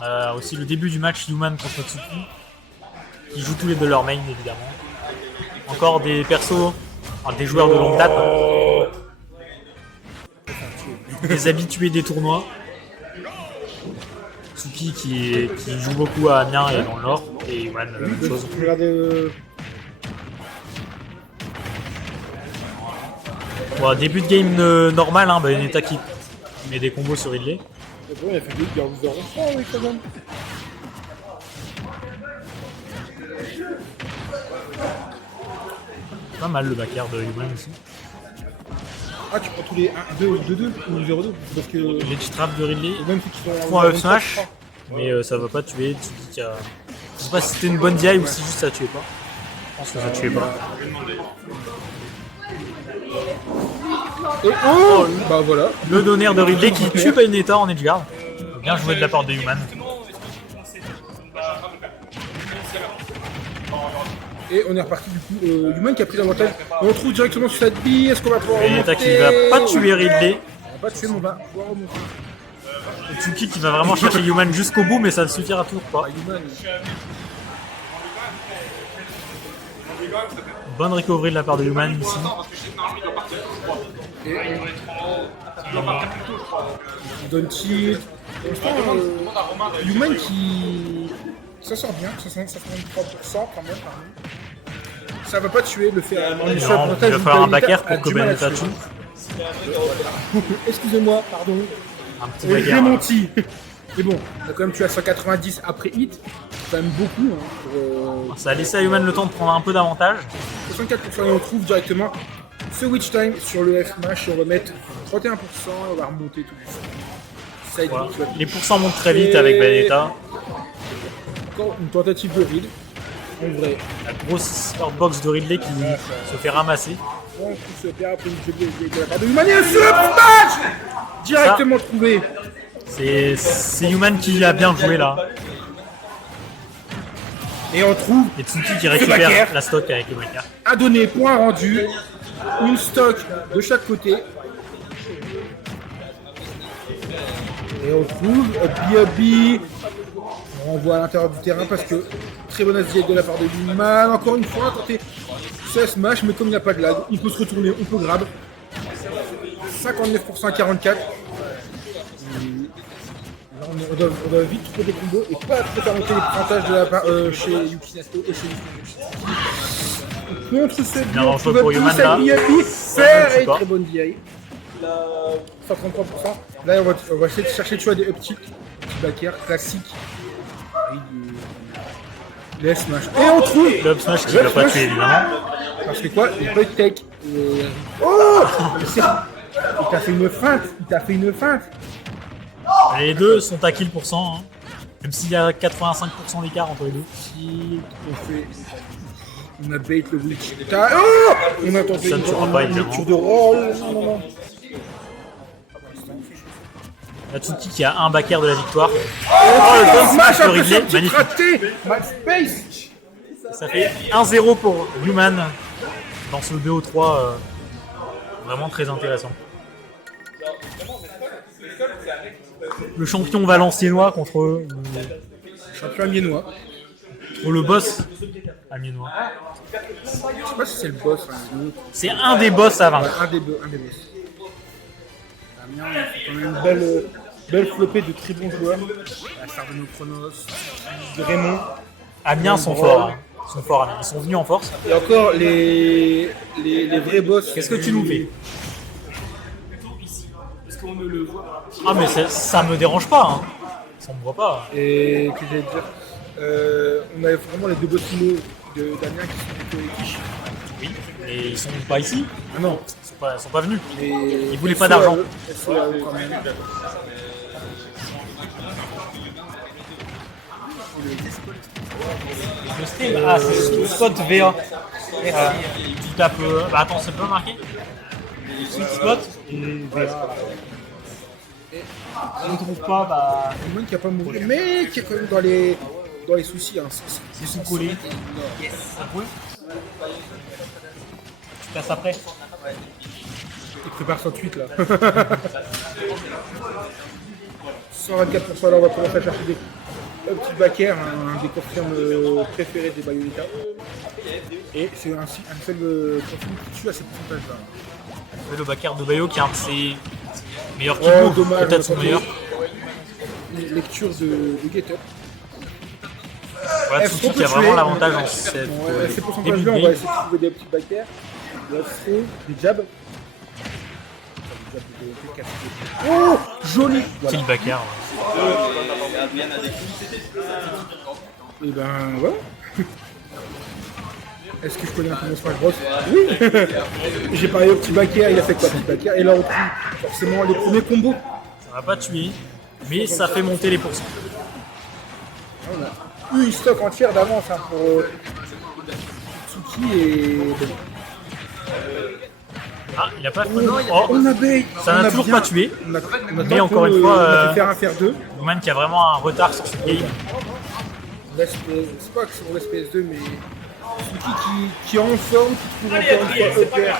On a aussi le début du match Human contre Tsuki, qui jouent tous les deux leur main évidemment. Encore des persos, enfin, des joueurs de longue date, des habitués des tournois. Tsuki qui joue beaucoup à Amiens et dans le Nord, et Human, la même chose. Bon, début de game normal, hein, Bayonetta qui met des combos sur Ridley. Il a fait des gars, vous aurez ça, oui, quand même. Pas mal le backer de Human aussi. Ah, tu prends tous les 1, 2 ou 2-2 ou 0-2 parce que. Les trap de Ridley. Même ceux qui sont Font un up smash, mais ça va pas tuer Tsuki qui a. Je sais pas si c'était une bonne DI ou si juste ça tuait pas. Je pense que ça tuait pas. Et oh, bah voilà. Le donner de Ridley qui tue Bayonetta en edgeguard. Bien joué de la part de Human. Et on est reparti du coup. Human qui a pris l'avantage. On retrouve directement sur cette bille. Est-ce qu'on va pouvoir Bayonetta remonter? qui va pas tuer Ridley. On va pas tuer, mais on va pouvoir remonter. Et Tsuki qui va vraiment chercher Human jusqu'au bout, mais ça ne suffira toujours pas. Human. Bonne recovery de la part de Human ici. Et on donne tilt. Human qui ça sort bien, 63% quand même. Ça va pas tuer le faire. Non, il va falloir un backer pour que Bayonetta tue. Excusez-moi, pardon. Un petit J'ai backer. menti. Mais bon, on a quand même tué à 190 après hit. C'est quand même beaucoup. Hein, pour, Ça a laissé à Human le temps de prendre un peu d'avantage. 64%, et on trouve directement ce Witch Time sur le F-Mash. On va mettre 31%, on va remonter tout ça. Voilà. Les pourcents montent très vite avec Bayonetta. Encore une tentative de read. En vrai. La grosse box de Ridley qui se fait ramasser. On trouve ce père après une jeu de la part de Human et un sub-smash directement trouvé. C'est Human qui a bien joué là. Et on trouve Et Tsuki qui récupère la stock avec le backer. à donner, point rendu, une stock de chaque côté. Et on trouve Up-B. On renvoie à l'intérieur du terrain parce que très bonne assiette de la part de Human. Encore une fois, tenter ce smash, mais comme il n'y a pas de lag, il peut se retourner, on peut grab. 59% à 44. Là, on doit vite trouver des combos et pas trop faire monter les pourcentages de la part chez Yuki Nasto et chez Yuki. Contre ce bien renfort pour Human là. faire une très bonne DI. 133%. Là, on va essayer de chercher tu vois, des up tilt, petit backer classique. Les smash. Et on trouve Le up smash qui ne va pas tuer évidemment. parce que quoi, il peut take. Oh, il t'a fait une feinte. Il t'a fait une feinte. Les deux sont à kill pour 100, hein. Même s'il y a 85% d'écart entre les deux. On a bait le witch. Oh, on a tenté Ça ne tuera pas, une évidemment. lecture de roll. Non. Natsuki qui a un backer de la victoire. Oh, le top smash de après Ridley, ce petit magnifique. raté. Max Space. Ça fait 1-0 pour Human dans ce BO3 vraiment très intéressant. Le champion valenciennois contre Champion amiénois. le boss amiénois. Je sais pas si c'est le boss. Hein, C'est un des boss à vaincre. un des boss. Amiens, c'est quand même une belle flopée de très bons joueurs. La star de nos Chronos, de Raymond. Amiens sont forts. Hein. Ils sont forts, Amiens. Ils sont venus en force. Et encore les vrais boss. Qu'est-ce que tu nous fais? Ah mais ça me dérange pas. Hein. Ça me voit pas. Et que j'allais dire, on avait vraiment les deux boss finaux d'Amiens qui sont plutôt équiches. Oui. Et ils sont pas ici. Ah non. Ils sont pas venus. Ils voulaient pas d'argent. quand même. Le stream, c'est Spot VA. Tu tapes. Bah attends, c'est pas marqué? Sweet Spot et VA. Je ne trouve pas, bah. Human qui a pas mouru, mais qui est quand même dans les soucis. Hein. C'est sous-collé. Yes. Ça brûle. Tu passes après. Il prépare 108 là. 124%, là on va commencer à chercher des petit backer, un des confirmes préférés des Bayonetta. Et c'est un seul confirme qui tue à ces pourcentages-là. Le backer de Bayo qui est un de ses meilleurs Oh, kilos, dommage, peut-être son on a meilleur. Lecture de Get Up. Voilà, F, Tsuki on qui peut a vraiment tuer. l'avantage dans cette Ces début de pourcentages-là, on va game. essayer de trouver des petits backers. Des throw, des jabs. Oh, joli. Voilà. Kill backer. Et ben voilà. Est-ce que je connais un peu mon Smash Bros? Oui. J'ai parlé au petit backer, il a fait quoi petit backer? Et là on trouve forcément les premiers combos. Ça va pas tuer, mais ça fait monter les pourcents. On a eu une stock entière d'avance hein, pour Tsuki et... Ah, il a pas fait. On a bait. Ça n'a toujours pas tué. Mais encore une fois, on a pu faire un faire deux. Newman qui a vraiment un retard sur cette game. C'est pas que c'est pour l'SPS2, mais Tsuki qui est en forme, qui trouve encore une fois upper,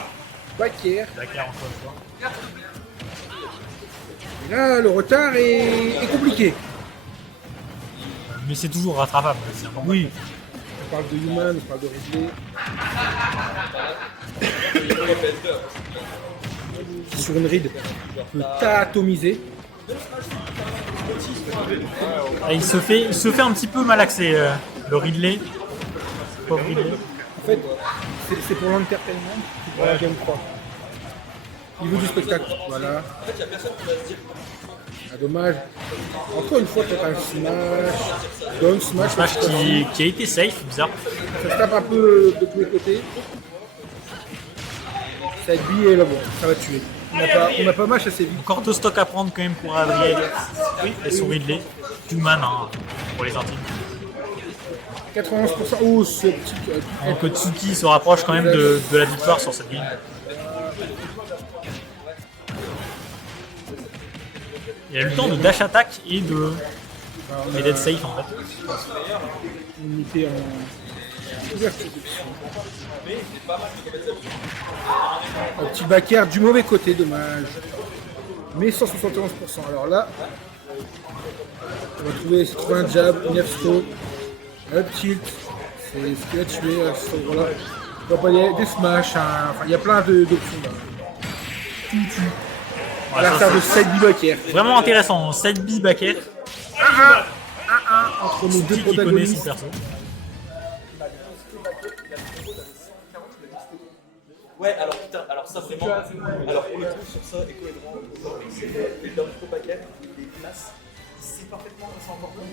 backer. Backer encore une fois. Et là, le retard est compliqué. Mais c'est toujours rattrapable, évidemment. Oui. On parle de Human, on parle de Ridley. Qui sur une ride peut t'atomiser. Et il se fait un petit peu malaxer, le Ridley. Pauvre Ridley. En fait, c'est pour l'entertainment, c'est pour la Game 3. Il veut du spectacle, voilà. Ah, dommage. Encore une fois, peut-être un smash. Down smash. Smash qui a été safe, bizarre. Ça se tape un peu de tous les côtés. Ça bille et là, bon, ça va tuer. On n'a pas match assez vite. Encore deux stocks à prendre quand même pour Adriel. Oui, et son Ridley. Human hein, pour les intimes. 91%. Oh, ce petit. Donc Tsuki se rapproche quand même de la victoire sur cette game. Il a eu le temps de dash attack et d'être safe en fait. Unité en ouverture de un petit backer du mauvais côté, dommage. Mais 171%. Alors là, on va trouver un jab, une F-throw, up tilt. C'est ce qui va tuer à ce moment-là. Il y a des smash, enfin il y a plein d'options là. À Voilà, la ça, faire de side backer. vraiment intéressant, side B backer. 1-1 entre nos deux Tsuki qui connaît son protagonistes. perso. Ouais, alors putain, alors ça vraiment. Alors pour le coup, sur ça, Echo est vraiment. C'est le down pro paquet, il est classe. Il sait parfaitement où c'est encore bon.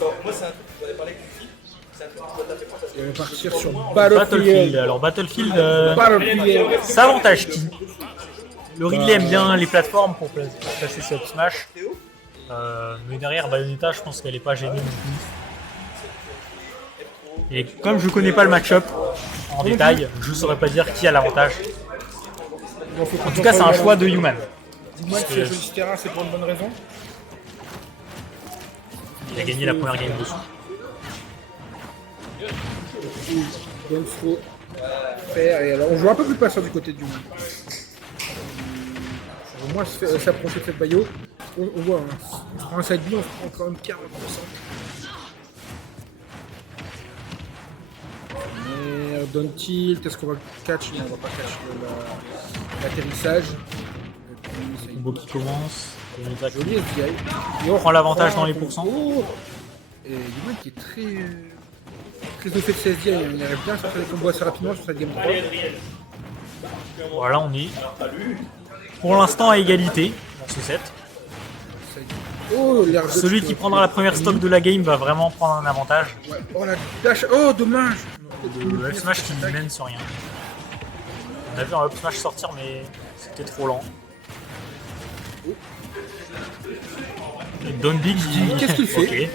Genre, moi, c'est un truc, j'en ai parlé avec Luffy. C'est un truc que je dois taper moi, ça se On va partir sur Battlefield. Battlefield. Alors Battlefield, Battlefield. s'avantage qui le Ridley aime bien les plateformes pour placer ses up smash. Mais derrière Bayonetta, je pense qu'elle est pas gênée non plus. Et comme je connais pas le match-up en détail, je saurais pas dire qui a l'avantage. En tout cas, c'est un choix de Human. Human qui a joué ce terrain, c'est pour une bonne raison. Il a gagné la première game dessus. Donc faut faire. Et alors on joue un peu plus patient du côté du Human. Au moins s'approcher de cette bayo. On voit, on prend un side B, on se prend quand même 40%. Mais down tilt, est-ce qu'on va catch? Non, on va pas catch l'atterrissage. Combo qui commence. Joli SDI. Et on prend l'avantage dans les pourcents. Oh. Et Human qui est très au fait de ses SDI, il arrive bien à sortir les combos assez rapidement sur cette game 3. Voilà, on est pour l'instant à égalité dans ce set. Oh, l'air de Celui qui prendra la première stock de la game va vraiment prendre un avantage. Ouais. Oh la dash. Oh dommage. Le up smash qui mène sur rien. On a vu un up smash sortir mais c'était trop lent. Et Don Big dit Qu'est-ce qu'il fait? Ok.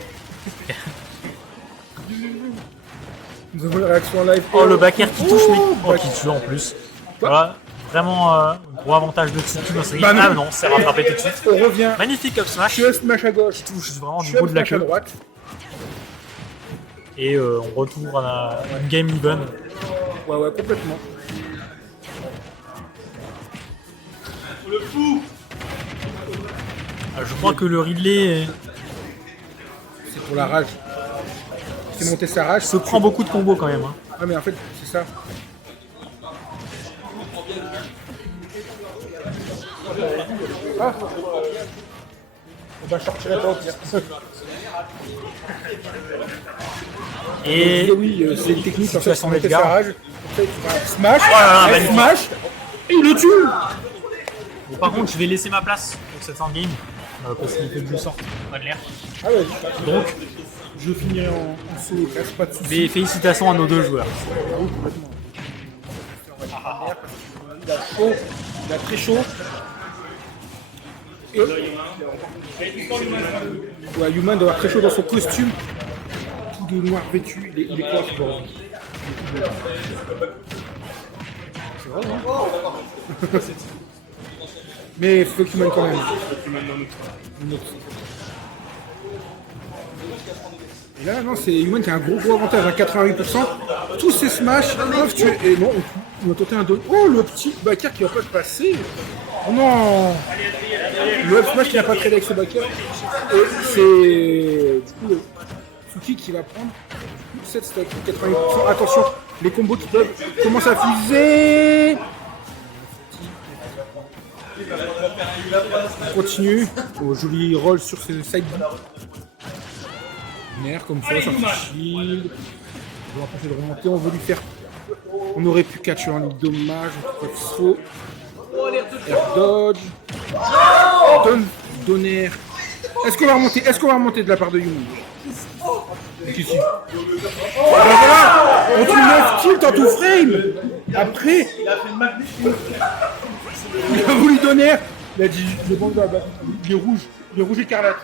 Nous avons la réaction en live. Oh le backer qui touche mais oh back. qui tue en plus. Voilà, vraiment gros avantage de Tsuki dans cette game. Bah non. Ah non, c'est rattrapé tout de suite. On revient. Magnifique up smash. Tu smash à gauche. Touche vraiment du Tu bout de la smash à queue. droite. Et on retourne à une game even. Ouais, complètement. Je crois que le Ridley C'est pour la rage. C'est monter sa rage. Se prend beaucoup de combos quand même. Hein. Ah mais en fait, c'est ça. Ah. Bah, je sortirai pas au pire. Et Oui, c'est une technique en fait situation pour monter d'Edgar. sa rage. En fait, tu vas smash, là, elle magnifique. smash, et il le tue. bon, par contre, je vais laisser ma place pour cette fin de game. Possibilité de je sors pas de l'air. Ah ouais, donc je finirai en solo classe, pas de soucis. Mais félicitations à nos deux joueurs. Ah oui, complètement. Il a chaud, il a très chaud. Et... Ouais, Human doit avoir très chaud dans son costume. Tout de noir vêtu, il est quoi ce bordel? C'est vrai, non? Mais fuck Human quand même. Et là, non, c'est Human qui a un gros avantage à 88%. Tous ses smash peuvent tuer. Et non, on a tenté un don. Oh, le petit backer qui va pas le passer. Oh non. Le up smash qui n'a pas tradé avec ce backer. Et c'est du coup Tsuki qui va prendre 7 stacks, 88%. Attention, les combos qui peuvent commencer à fuser. On continue. Oh, joli roll sur ses side. Merde comme ça, sorti shield. On va empêcher de remonter, on veut lui faire. On aurait pu catcher en ligne, dommage, on trouve faux. Air dodge. Donner. Est-ce qu'on va remonter de la part de Yumi? Ici. Voilà, on trouve 9 tilt en tout frame. Après, il a voulu donner. Il a dit le banc de la batte. Il est rouge écarlate.